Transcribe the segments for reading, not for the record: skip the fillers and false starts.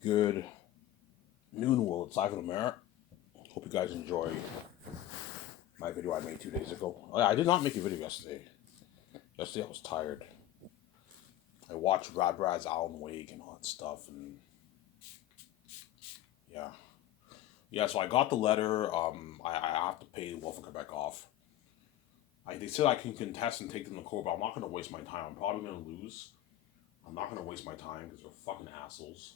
Good noon, world. It's Ivan Amir. Hope you guys enjoy my video I made 2 days ago. I did not make a video yesterday. Yesterday I was tired. I watched Brad's Alan Wake and all that stuff, and yeah, yeah. So I got the letter. I have to pay Wolf of Quebec off. They said I can contest and take them to court, but I'm not gonna waste my time. I'm probably gonna lose. I'm not gonna waste my time because they're fucking assholes.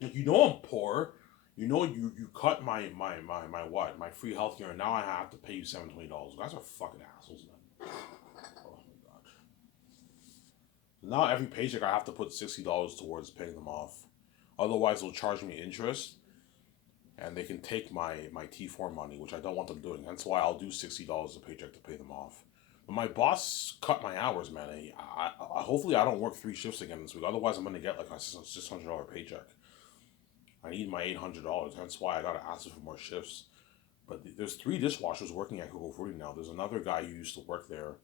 Like, I'm poor. You cut my what? My free healthcare, and now I have to pay you $720. You guys are fucking assholes, man. Oh my god. Now every paycheck I have to put $60 towards paying them off. Otherwise they'll charge me interest and they can take my T4 money, which I don't want them doing. That's why I'll do $60 a paycheck to pay them off. But my boss cut my hours, man. Hopefully I don't work 3 shifts again this week. Otherwise I'm gonna get like a $600 paycheck. I need my $800. That's why I gotta ask for more shifts. But there's 3 dishwashers working at Google Fruity now. There's another guy who used to work there.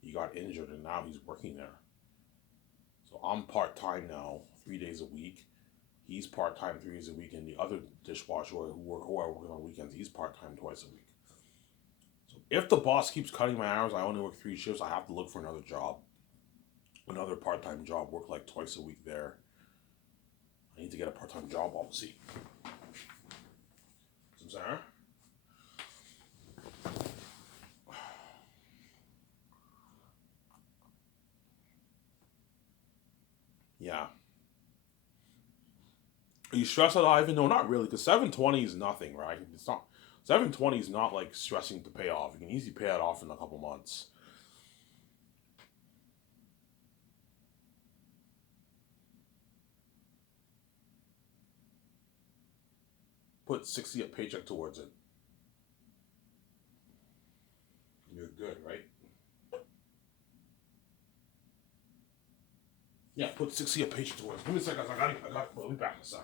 He got injured and now he's working there. So I'm part time now, 3 days a week. He's part time 3 days a week, and the other dishwasher who are working on weekends, he's part time twice a week. So if the boss keeps cutting my hours, I only work 3 shifts. I have to look for another job, another part time job. Work like twice a week there. I need to get a part time job, obviously. Some Sarah. Yeah. Are you stressed out, Ivan? No, not really, because 720 is nothing, right? It's not. 720 is not like stressing to pay off. You can easily pay that off in a couple months. Put 60 a paycheck towards it. You're good, right? Yeah, put 60 a paycheck towards it. Give me a second. We'll be back in a sec.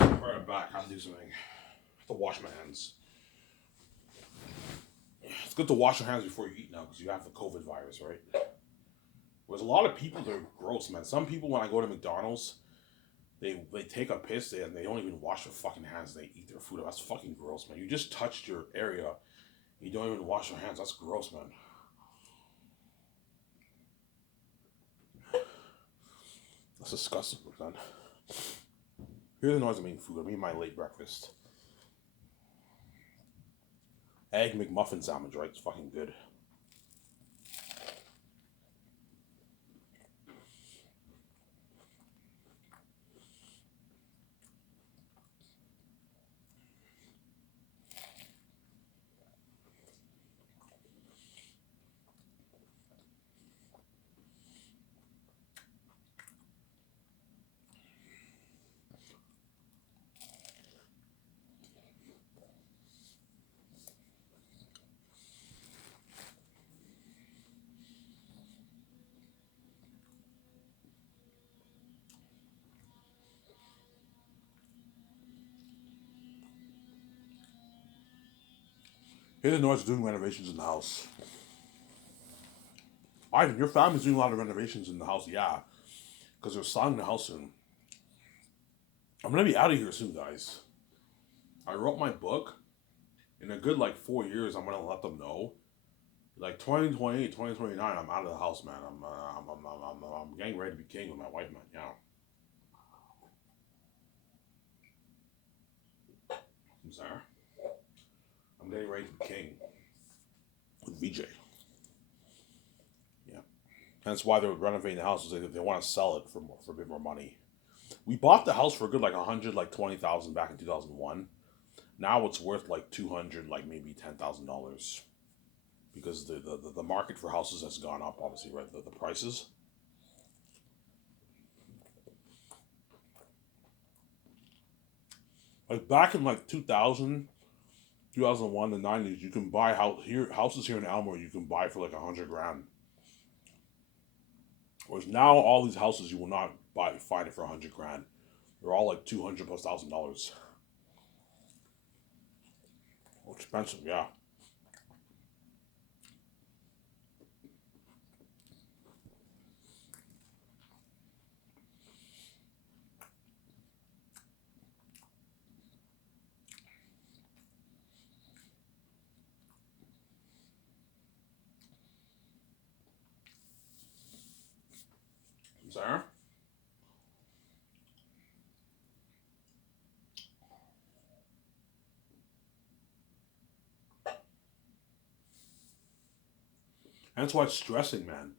Alright, I'm back. I have to do something. I have to wash my hands. It's good to wash your hands before you eat now because you have the COVID virus, right? There's a lot of people that are gross, man. Some people, when I go to McDonald's, they take a piss and they don't even wash their fucking hands. They eat their food. That's fucking gross, man. You just touched your area. You don't even wash your hands. That's gross, man. That's disgusting, man. Here's the noise I'm eating food. I'm eating my late breakfast. Egg McMuffin sandwich, right? It's fucking good. Here's the noise of doing renovations in the house. Ivan, your family's doing a lot of renovations in the house, yeah. Because they're selling the house soon. I'm gonna be out of here soon, guys. I wrote my book. In a good like 4 years, I'm gonna let them know. Like 2028, 2029, I'm out of the house, man. I'm getting ready to be king with my wife, man. Yeah. I'm sorry. I'm getting ready to be king with VJ. Yeah. That's why they're renovating the house. Is they want to sell it for a bit more money. We bought the house for a good like 100, like 20,000 back in 2001. Now it's worth like 200, like maybe $10,000 because the market for houses has gone up. Obviously, right? The prices. Like back in like 2000, 2001, the 90s, you can buy houses here in Elmore you can buy for like 100 grand. Whereas now all these houses you will not find it for 100 grand. They're all like 200 plus $1,000. Expensive, yeah. Sarah? And that's why it's stressing, man.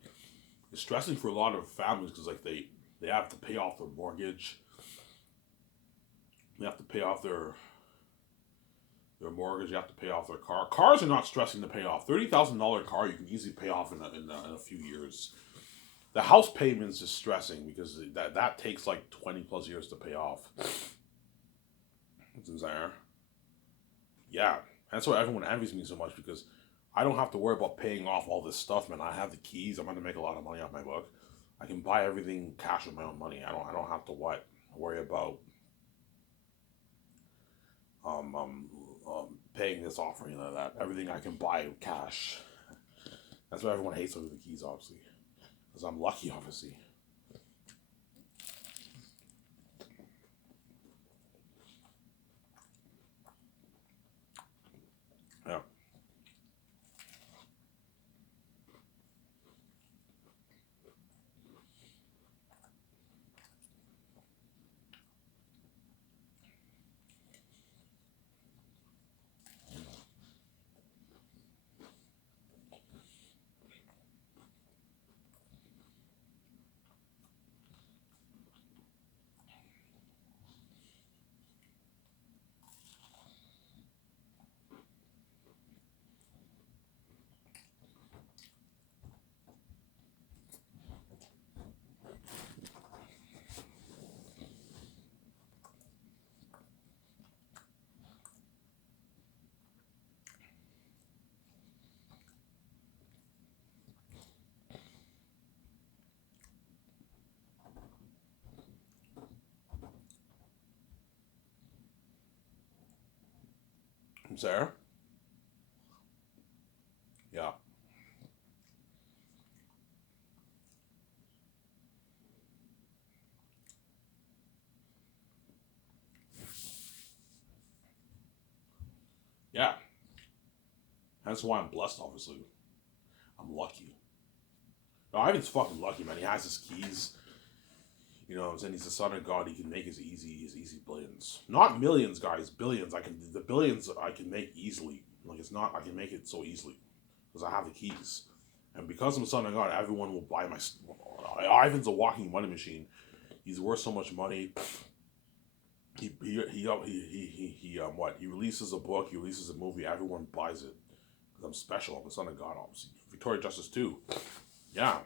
It's stressing for a lot of families because like they have to pay off their mortgage. They have to pay off their mortgage. You have to pay off their car. Cars are not stressing to pay off. $30,000 car you can easily pay off in a few years. The house payments is stressing because that takes like 20 plus years to pay off. It's insane. Yeah, that's why everyone envies me so much because I don't have to worry about paying off all this stuff, man. I have the keys. I'm going to make a lot of money off my book. I can buy everything cash with my own money. I don't have to worry about um, um, paying this off or anything like that. Everything I can buy cash. That's why everyone hates me with the keys, obviously, because I'm lucky, obviously. Yeah, Sarah. Yeah, yeah. That's why I'm blessed. Obviously, I'm lucky. No, Ivan's fucking lucky, man. He has his keys. You know, and he's the son of God. He can make his easy billions, not millions, guys. Billions. I can the billions I can make easily. Like it's not. I can make it so easily because I have the keys, and because I'm the son of God, everyone will buy my. Ivan's a walking money machine. He's worth so much money. He releases a book. He releases a movie. Everyone buys it because I'm special. I'm the son of God, obviously. Victoria Justice too. Yeah.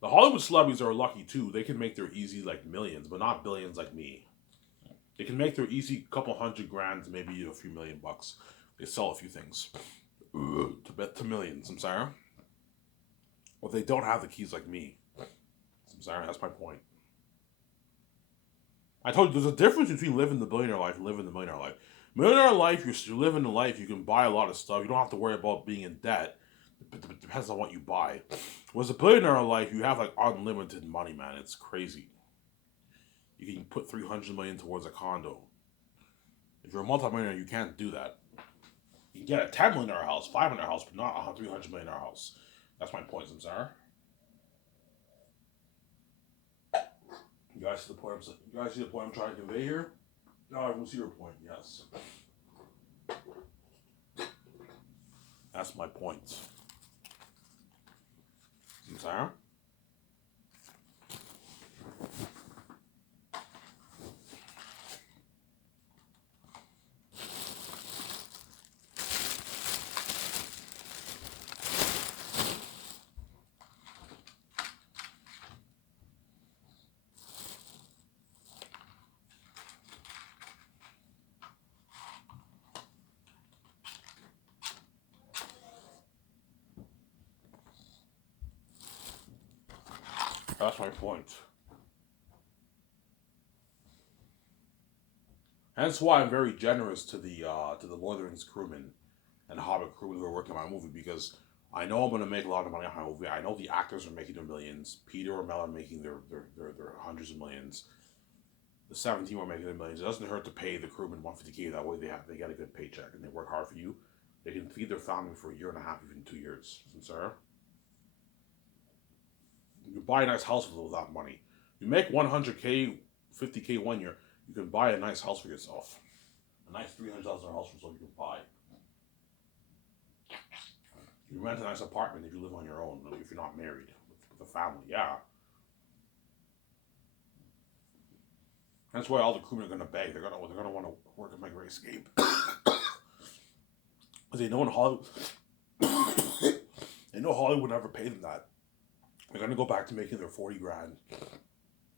The Hollywood celebrities are lucky too. They can make their easy like millions, but not billions like me. They can make their easy couple $100 grand, maybe a few $1,000,000. They sell a few things to bet to millions. I'm sorry, but they don't have the keys like me. I'm sorry. That's my point. I told you there's a difference between living the billionaire life and living the millionaire life. Millionaire life, you're living the life. You can buy a lot of stuff. You don't have to worry about being in debt. It depends on what you buy. Whereas a billionaire life, you have like unlimited money, man. It's crazy. You can put 300 million towards a condo. If you're a multimillionaire, you can't do that. You can get a 10 million dollar house, 500 house, but not a 300 million dollar house. That's my point, Samsara. You guys see the point? You guys see the point I'm trying to convey here? No, I will see your point. Yes, that's my point, Samsara. That's my point. Hence why I'm very generous to the Northern's crewmen and Hobbit crewmen who are working on my movie because I know I'm gonna make a lot of money on my movie. I know the actors are making their millions. Peter or Mel are making their hundreds of millions. The 17 are making their millions. It doesn't hurt to pay the crewmen 150K. That way they get a good paycheck and they work hard for you. They can feed their family for a year and a half, even 2 years. Sincere. You can buy a nice house with that money. You make 100K, 50K 1 year. You can buy a nice house for yourself. A nice $300,000 house for yourself you can buy. You rent a nice apartment if you live on your own, if you're not married with a family. Yeah, that's why all the crewmen are gonna beg. They're gonna want to work at my Great Escape because they know in Hollywood, they know Hollywood would never pay them that. They're gonna go back to making their 40 grand,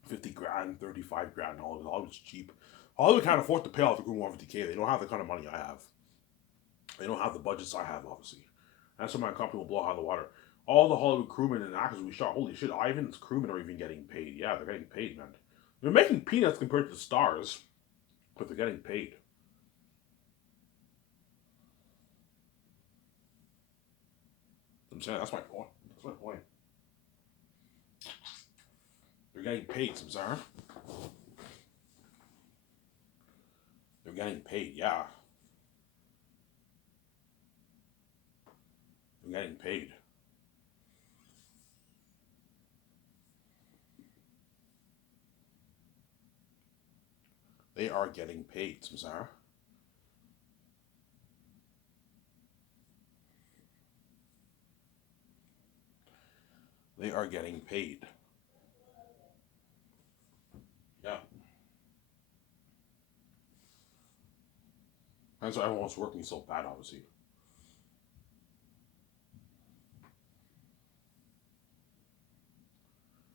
50 grand, 35 grand. Hollywood's cheap. Hollywood can't afford to pay off the crew 150K. They don't have the kind of money I have. They don't have the budgets I have, obviously. That's why my company will blow out of the water. All the Hollywood crewmen and actors we shot, holy shit, Ivan's crewmen are even getting paid. Yeah, they're getting paid, man. They're making peanuts compared to the stars, but they're getting paid. I'm saying that's my point. That's my point. They're getting paid, Samsara. They're getting paid, yeah. They're getting paid. They are getting paid, Samsara. They are getting paid. Yeah. That's why everyone's working so bad, obviously.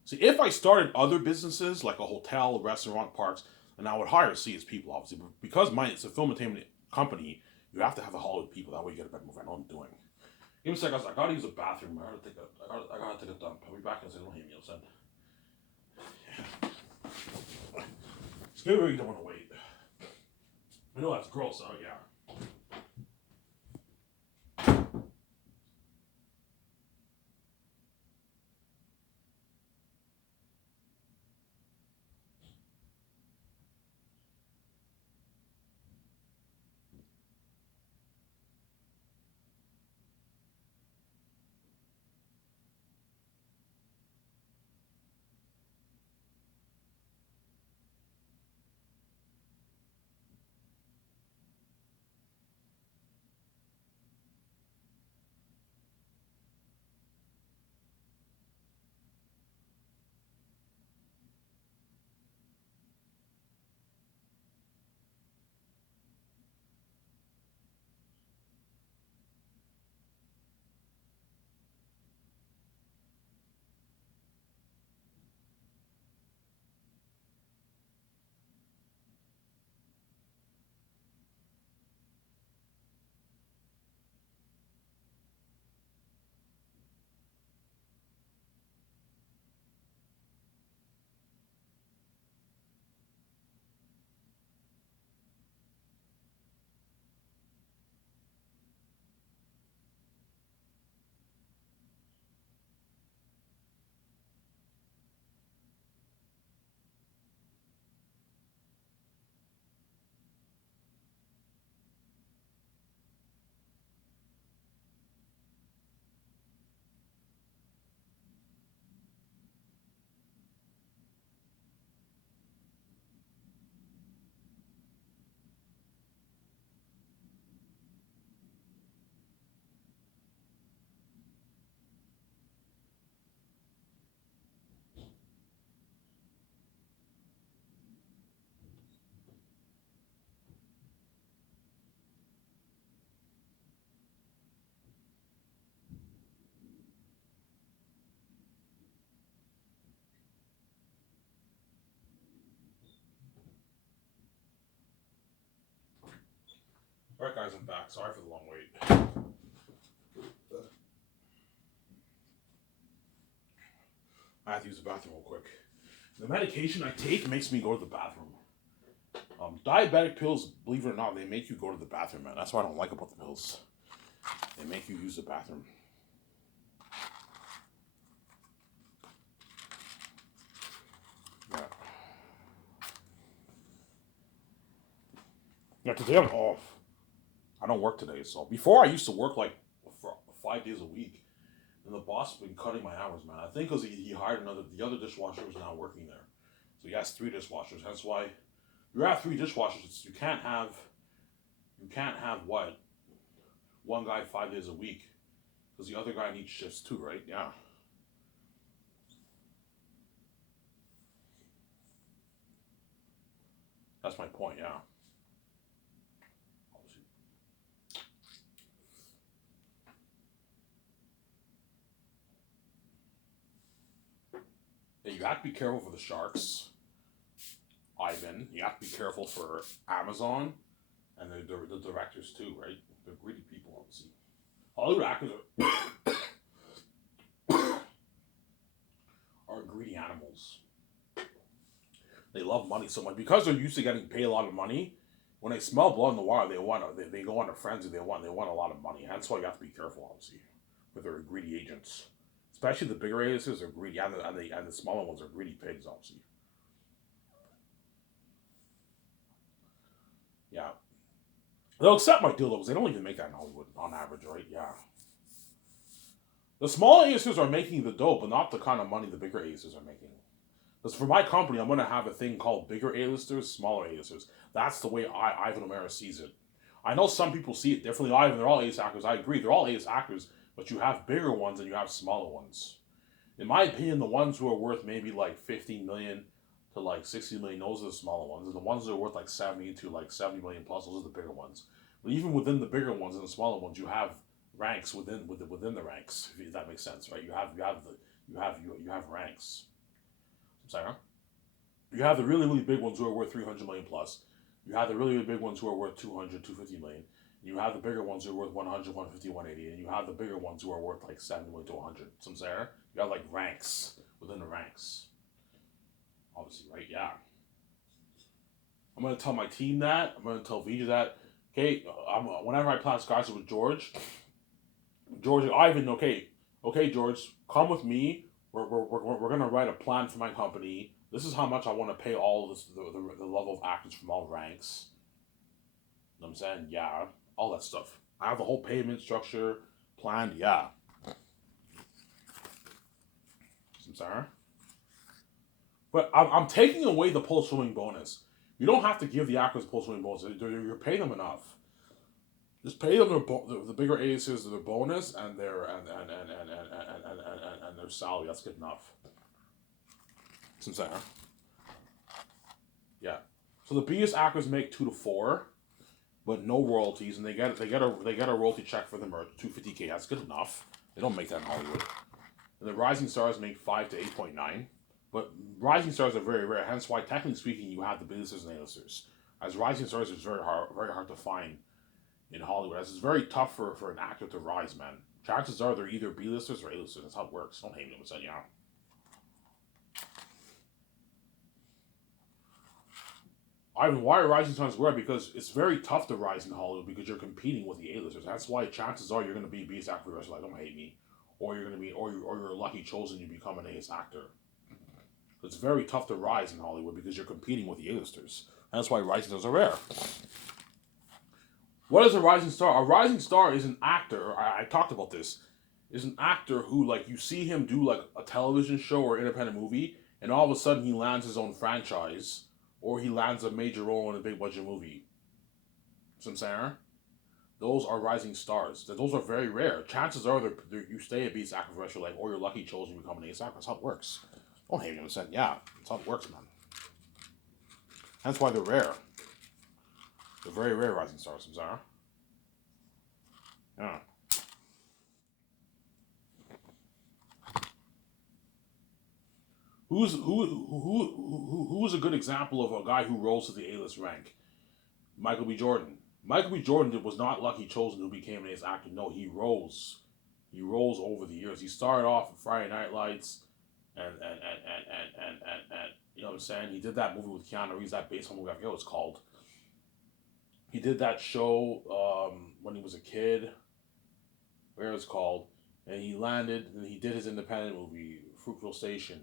See, if I started other businesses like a hotel, restaurant, parks, and I would hire CS people, obviously, but because mine it's a film entertainment company, you have to have the Hollywood people. That way, you get a better movie. I know what I'm doing. Give me a second. I gotta use a bathroom. I gotta take a dump. I'll be back in a second. Don't hit me. I'll send. It's good where you don't want to wait. I know that's gross, so yeah. All right, guys, I'm back. Sorry for the long wait. I have to use the bathroom real quick. The medication I take makes me go to the bathroom. Diabetic pills, believe it or not, they make you go to the bathroom, man. That's what I don't like about the pills. They make you use the bathroom. Yeah. Yeah, today I'm off. I don't work today, so before I used to work like for 5 days a week, and the boss has been cutting my hours, man. I think because he hired the other dishwasher was now working there, so he has 3 dishwashers. That's why you have 3 dishwashers. You can't have what, one guy 5 days a week, because the other guy needs shifts too, right? Yeah, that's my point. Yeah. Yeah, you have to be careful for the sharks, Ivan. You have to be careful for Amazon and the directors too, right? They're greedy people, obviously. Hollywood actors are greedy animals. They love money so much because they're used to getting paid a lot of money. When they smell blood in the water, they go on a frenzy. They want a lot of money. That's why you have to be careful, obviously, with their greedy agents. Especially the bigger aliases are greedy, and the smaller ones are greedy pigs, obviously. Yeah, they'll accept my deal though, because they don't even make that in Hollywood on average, right? Yeah. The small aliases are making the dough, but not the kind of money the bigger aliases are making. Because for my company, I'm going to have a thing called bigger A-listers, smaller A-listers. That's the way Ivan O'Mara sees it. I know some people see it differently. Ivan, they're all ace actors. I agree, they're all ace actors, but you have bigger ones and you have smaller ones. In my opinion, the ones who are worth maybe like 15 million to like 60 million, those are the smaller ones. And the ones that are worth like 70 to like 70 million plus, those are the bigger ones. But even within the bigger ones and the smaller ones, you have ranks within the ranks. If that makes sense, right? You have ranks. I'm sorry, huh? You have the really, really big ones who are worth 300 million plus. You have the really, really big ones who are worth 200, 250 million. You have the bigger ones who are worth 100, 150, 180. And you have the bigger ones who are worth like 70 million to 100. Some there. You have like ranks within the ranks. Obviously, right? Yeah. I'm going to tell my team that. I'm going to tell Vija that. Okay, whenever I plan skies with George, Ivan, okay, George, come with me. We're gonna write a plan for my company. This is how much I want to pay all this the level of actors from all ranks. You know what I'm saying? Yeah, all that stuff. I have the whole payment structure planned. Yeah. I'm sorry, but I'm taking away the post swimming bonus. You don't have to give the actors post swimming bonus. You're paying them enough. Just pay them the bigger aces, their bonus, and their salary. That's good enough. Since there, yeah. So the biggest actors make 2 to 4, but no royalties, and they get a royalty check for the merch, 250K. That's good enough. They don't make that in Hollywood. And the rising stars make 5 to 8.9, but rising stars are very rare. Hence why, technically speaking, you have the B-listers and A-listers. As rising stars is very hard to find in Hollywood. As it's very tough for an actor to rise, man. Chances are they're either B-listers or A-listers. That's how it works. Don't hate me, but yeah. Ivan, why are rising stars rare? Because it's very tough to rise in Hollywood because you're competing with the A-listers. That's why chances are you're going to be B actor for the rest of your life. Don't hate me, or you're going to be, or you're lucky chosen you become an A actor. It's very tough to rise in Hollywood because you're competing with the A-listers. That's why rising stars are rare. What is a rising star? A rising star is an actor. I talked about this. Is an actor who, like, you see him do like a television show or independent movie, and all of a sudden he lands his own franchise, or he lands a major role in a big budget movie. See what I'm saying? Those are rising stars. Those are very rare. Chances are you stay a B actor for the rest of your life, or you're lucky chosen to become an A actor. That's how it works. Don't hate me, saying, yeah, that's how it works, man. That's why they're rare. They're very rare rising stars. I'm sorry. Yeah. Who's a good example of a guy who rose to the A-list rank? Michael B. Jordan. Michael B. Jordan was not lucky chosen who became an ace actor. No, he rose. He rose over the years. He started off with Friday Night Lights, And you know what I'm saying? He did that movie with Keanu Reeves, that baseball movie, I forget what it's called. He did that show when he was a kid, where it's called, and he landed, and he did his independent movie, Fruitville Station.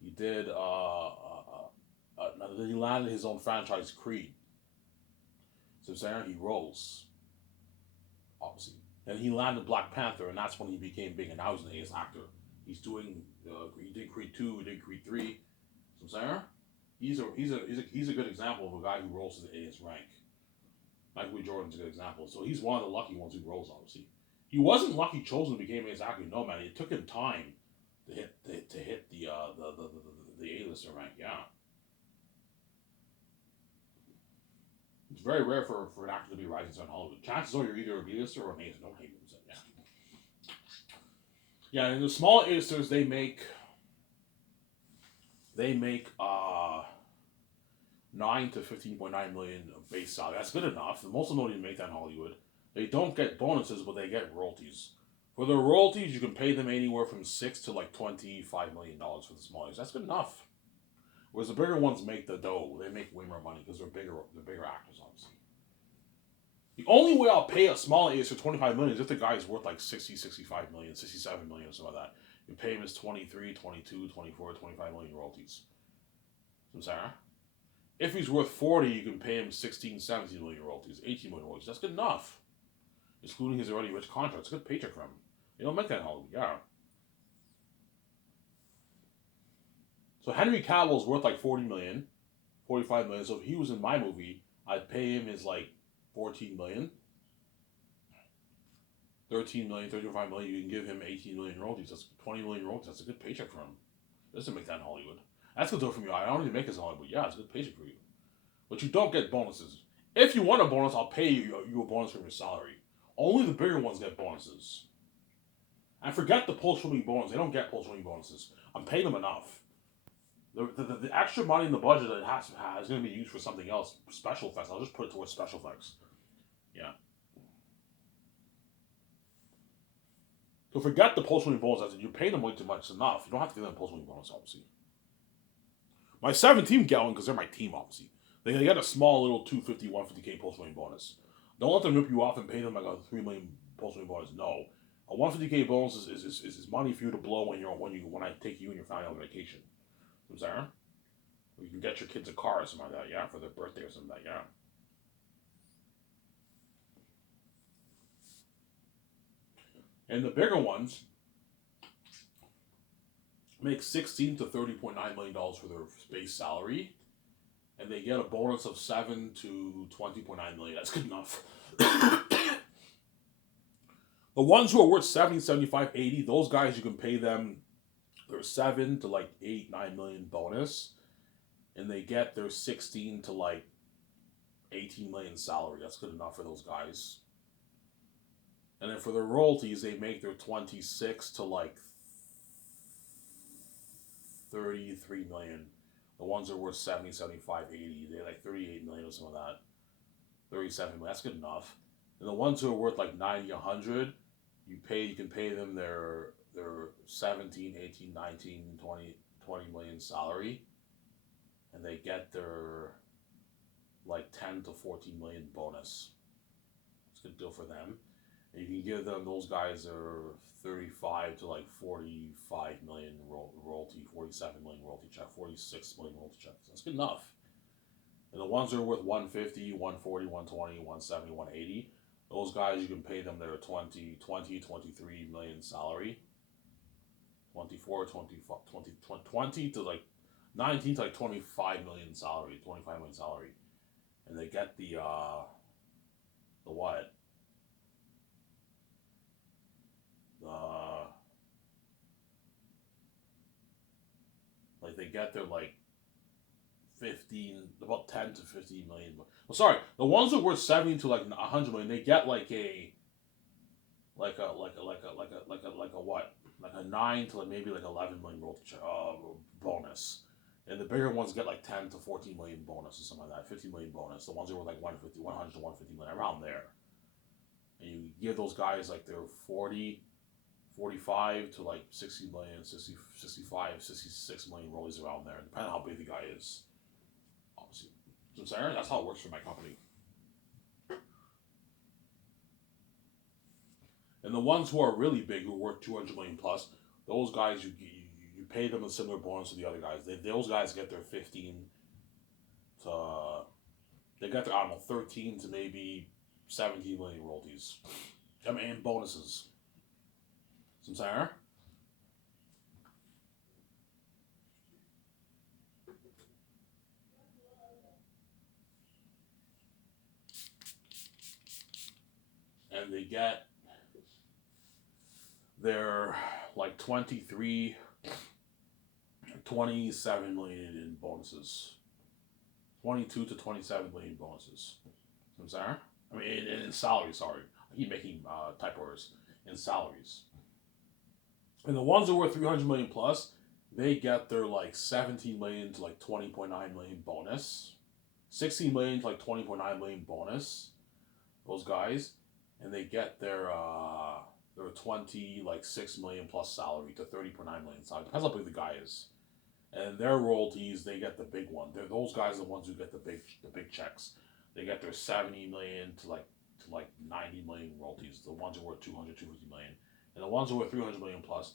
He did, then he landed his own franchise, Creed. So I'm saying he rolls, obviously. And he landed Black Panther, and that's when he became big, and now he's an A-list actor. He's doing, he did Creed 2, he did Creed 3. So I'm saying he's a good example of a guy who rolls to the A-list rank. Michael B. Jordan's a good example. So he's one of the lucky ones who rolls, obviously. He wasn't lucky chosen to become A-list actor. No, man. It took him time to hit the A-lister rank. Yeah. It's very rare for an actor to be a rising star in Hollywood. Chances are you're either a B-lister or an A-lister. Don't hate me. Yeah. Yeah, and the small A-listers, they make 9 to 15.9 million of base salary. That's good enough. Most of them don't even make that in Hollywood. They don't get bonuses, but they get royalties. For the royalties, you can pay them anywhere from $6 to like $25 million for the small A-listers. That's good enough. Whereas the bigger ones make the dough. They make way more money because they're bigger. They're bigger actors, obviously. The only way I'll pay a small A-lister 25 million is if the guy's worth like 60, 65 million, 67 million, or something like that. You pay him his 23, 22, 24, 25 million royalties. I'm sorry. If he's worth 40, you can pay him 16, 17 million royalties, 18 million royalties. That's good enough. Excluding his already rich contract. It's a good paycheck for him. You don't make that in Hollywood, yeah. So Henry Cavill's worth like 40 million, 45 million. So if he was in my movie, I'd pay him his like 14 million, 13 million, 35 million. You can give him 18 million royalties. That's 20 million royalties. That's a good paycheck for him. Doesn't make that in Hollywood. That's good though from you. I don't even make this in Hollywood. Yeah, it's a good paycheck for you. But you don't get bonuses. If you want a bonus, I'll pay you a bonus from your salary. Only the bigger ones get bonuses. And forget the post-filming bonus. They don't get post-filming bonuses. I'm paying them enough. The extra money in the budget that it has to have is going to be used for something else. Special effects. I'll just put it towards special effects. Yeah. So forget the post-filming bonus. You pay them way too much. It's enough. You don't have to give them a post-filming bonus, obviously. My 17 get one because they're my team, obviously. They get a small little 250, 150K post-filming bonus. Don't let them rip you off and pay them like a 3 million post-filming bonus. No. A 150K bonus is money for you to blow when I take you and your family on vacation. I'm sorry? Or you can get your kids a car or something like that, yeah, for their birthday or something like that, yeah. And the bigger ones make 16 to $30.9 million for their base salary, and they get a bonus of 7 to 20.9 million. That's good enough. The ones who are worth 70, 75, 80, those guys you can pay them their 7 to like 8, 9 million bonus, and they get their 16 to like 18 million salary. That's good enough for those guys. And then for the royalties, they make their 26 to like 33 million. The ones that are worth 70, 75, 80, they like 38 million or something like that. 37 million. That's good enough. And the ones who are worth like 90, 100, you can pay them their 17, 18, 19, 20 million salary, and they get their like 10 to 14 million bonus. It's a good deal for them. And you can give them, those guys are 35 to like 45 million royalty, 47 million royalty check, 46 million royalty checks. That's good enough. And the ones that are worth 150, 140, 120, 170, 180, those guys you can pay them their 23 million salary. 24, 25, 20 to like 19 to like 25 million salary, 25 million salary. And they get the what? Like they get their like about 10 to 15 million. Well, sorry, the ones that were 70 to like 100 million, they get like a what? Like a 9 to like maybe like 11 million bonus. And the bigger ones get like 10 to 14 million bonus or something like that, 15 million bonus. The ones that were like 100 to 150 million, around there. And you give those guys like their 40, 45 to like 60 million, 60, 65, 66 million rollies around there, depending on how big the guy is. Obviously. So I'm saying that's how it works for my company. And the ones who are really big, who are worth 200 million plus, those guys you pay them a similar bonus to the other guys. Those guys get their 15 to they get their, I don't know, 13 to maybe 17 million royalties. I mean, and bonuses. Some saying? And they get their like 23, 27 million in bonuses. 22 to 27 million bonuses. I'm sorry? I mean, in salaries, sorry. I keep making type errors. In salaries. And the ones who were 300 million plus, they get their like 17 million to like 20.9 million bonus. 16 million to like 20.9 million bonus. Those guys. And they get their 20 like 6 million plus salary to 30.9 million salary. Depends how big the guy is. And their royalties, they get the big one. Those guys are the ones who get the big checks. They get their 70 million to like 90 million royalties. The ones who are 200, 250 million. And the ones who are 300 million plus,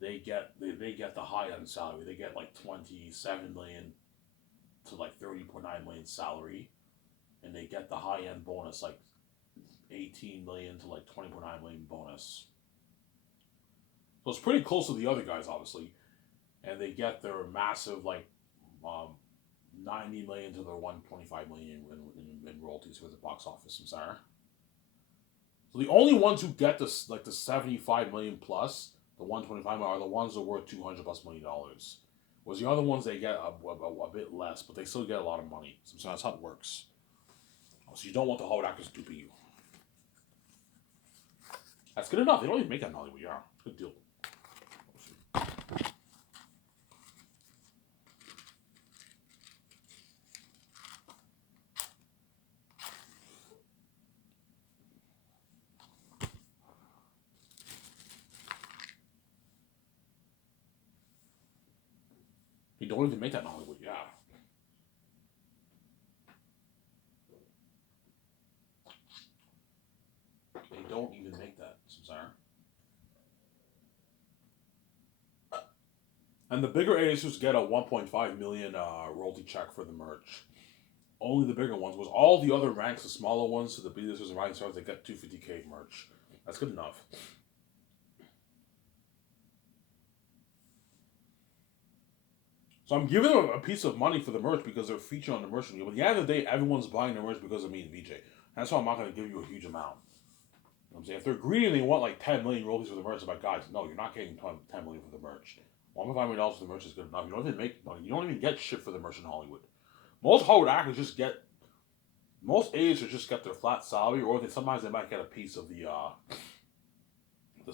they get the high end salary. They get like 27 million to like 30.9 million salary. And they get the high end bonus like 18 million to like 20.9 million bonus. So it's pretty close to the other guys, obviously. And they get their massive like 90 million to their 125 million in royalties with the box office. I'm sorry. So the only ones who get this like the 75 million plus, the 125 million, are the ones that are worth 200 plus $1 million. Whereas the other ones they get a bit less, but they still get a lot of money. So that's how it works. So you don't want the Hollywood actors duping you. That's good enough. They don't even make that in Hollywood. Yeah, good deal. They don't even make that in Hollywood. Yeah. They don't even make that. I'm sorry. And the bigger A-listers get a 1.5 million royalty check for the merch. Only the bigger ones. Was all the other ranks, the smaller ones, so the B-listers and rising stars, they get 250K merch. That's good enough. So I'm giving them a piece of money for the merch because they're featured on the merch deal. But at the end of the day, everyone's buying the merch because of me and VJ. That's why I'm not going to give you a huge amount. You know what I'm saying? If they're greedy and they want like 10 million royalties for the merch, I'm like, guys, no, you're not getting 10 million for the merch. $1.5 million for the merch is good enough. You don't even make money. You don't even get shit for the merch in Hollywood. Most Hollywood actors just get, most A's just get their flat salary, or sometimes they might get a piece of the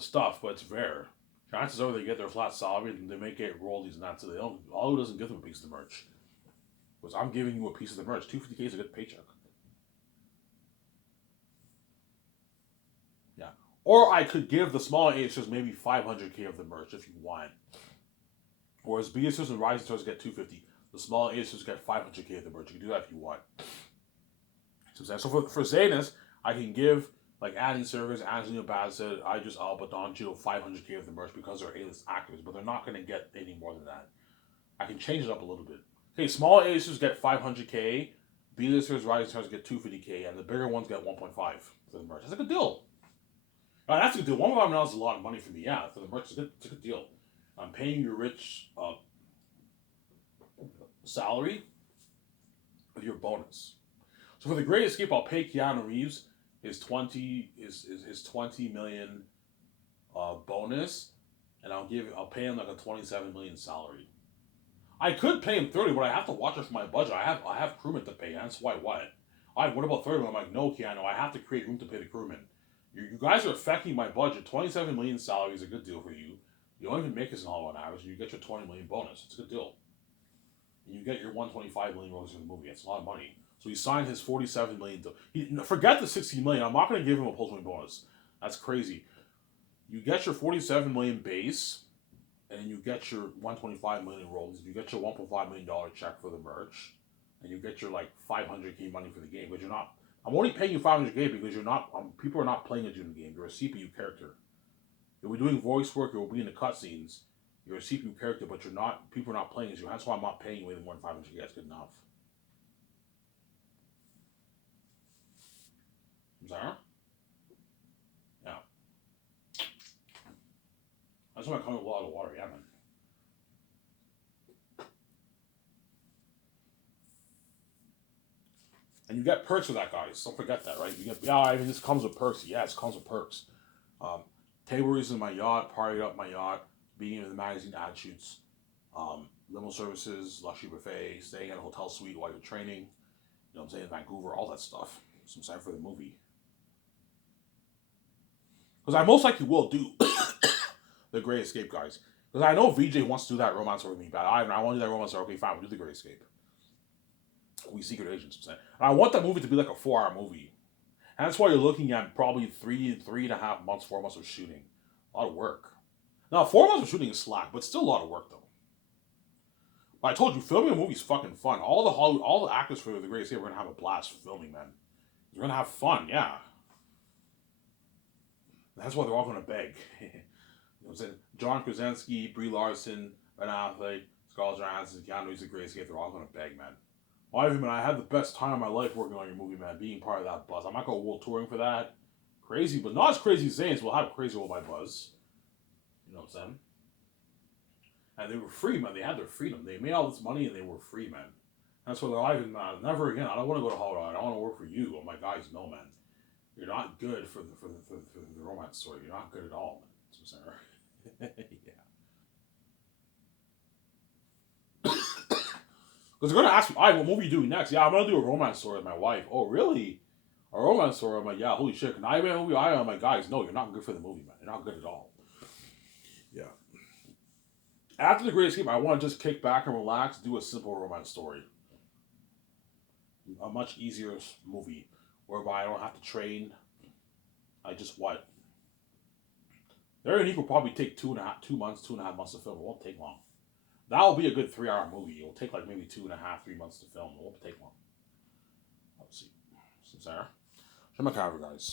stuff, but it's rare. Chances are they get their flat salary and they may get royalties and that's it. They don't. Hollywood doesn't give them a piece of the merch. Because I'm giving you a piece of the merch. 250K is a good paycheck. Yeah. Or I could give the smaller A-listers maybe 500K of the merch if you want. Whereas B-listers and rising stars get 250. The smaller A-listers get 500K of the merch. You can do that if you want. So for Zanus, I can give like Andy Serkis, Angelina Bassett, Idris Elba, Don Cheadle 500K of the merch because they're A-list actors, but they're not going to get any more than that. I can change it up a little bit. Okay, small A-listers get 500K, B-listers, rising stars get 250K, and the bigger ones get 1.5 for the merch. That's a good deal. That's a good deal. $1.5 million is a lot of money for me. Yeah, for the merch, it's a good deal. I'm paying you rich salary with your bonus. So for the Great Escape, I'll pay Keanu Reeves his 20 million bonus, and I'll pay him like a 27 million salary. I could pay him 30, but I have to watch it for my budget. I have crewmen to pay. That's why what? What about 30? I'm like, no, Keanu, I have to create room to pay the crewmen. You guys are affecting my budget. 27 million salary is a good deal for you. You don't even make this in Hollywood on average, and you get your 20 million bonus. It's a good deal. And you get your 125 million royalties for the movie. It's a lot of money. So he signed his 47 million. Forget the 16 million. I'm not going to give him a post-win bonus. That's crazy. You get your 47 million base, and you get your 125 million rolls. You get your 1.5 million dollar check for the merch, and you get your like 500K money for the game. But you're not. I'm only paying you 500K because you're not. People are not playing it in the game. You're a CPU character. You'll be doing voice work. You'll be in the cutscenes. You're a CPU character, but you're not. People are not playing as you. That's why I'm not paying you any more than 500K. That's good enough. I'm sorry. Yeah. That's why I'm coming with a lot of water. Yeah, man. And you get perks with that, guys. Don't forget that, right? You get, yeah, I mean, this comes with perks. Yes, it comes with perks. Um, Table reads in my yacht, party up my yacht, being in the magazine ad shoots, limo services, luxury buffet, staying at a hotel suite while you're training. You know what I'm saying? Vancouver, all that stuff. Some time for the movie. Because I most likely will do the Great Escape, guys. Because I know VJ wants to do that romance with me, but I want to do that romance. Okay, fine, we'll do the Great Escape. We secret agents. I'm saying. And I want that movie to be like a 4-hour movie. And that's why you're looking at probably 3.5 months, 4 months of shooting. A lot of work. Now, 4 months of shooting is slack, but still a lot of work though. But I told you, filming a movie is fucking fun. All the actors for The Great Escape are gonna have a blast filming, man. They're gonna have fun, yeah. That's why they're all gonna beg. You know what I'm saying? John Krasinski, Brie Larson, Ben Affleck, Scarlett Johansson, Keanu Reeves, The Great Escape, they're all gonna beg, man. Well, man, I had the best time of my life working on your movie, man. Being part of that buzz. I'm not going world touring for that. Crazy, but not as crazy as Zane's. We'll have crazy with my buzz. You know what I'm saying? And they were free, man. They had their freedom. They made all this money and they were free, man. That's what they're like, never again. I don't want to go to Hollywood. I don't want to work for you. Oh my guys, no, man. You're not good for the romance story. You're not good at all, man. That's what I'm saying. Yeah. Because they're gonna ask me, all right, what movie are you doing next? Yeah, I'm gonna do a romance story with my wife. Oh, really? A romance story? I'm like, yeah, holy shit. Can I be a movie? I'm like, guys, no, you're not good for the movie, man. You're not good at all. Yeah. After The Great Escape, I want to just kick back and relax, do a simple romance story. A much easier movie, whereby I don't have to train. I just what? Their Unique will probably take 2 months, 2.5 months to film. It won't take long. That'll be a good 3-hour movie. It'll take like maybe 2.5, 3 months to film. It won't take long. Let's see. Some Sarah. Show my cover, guys.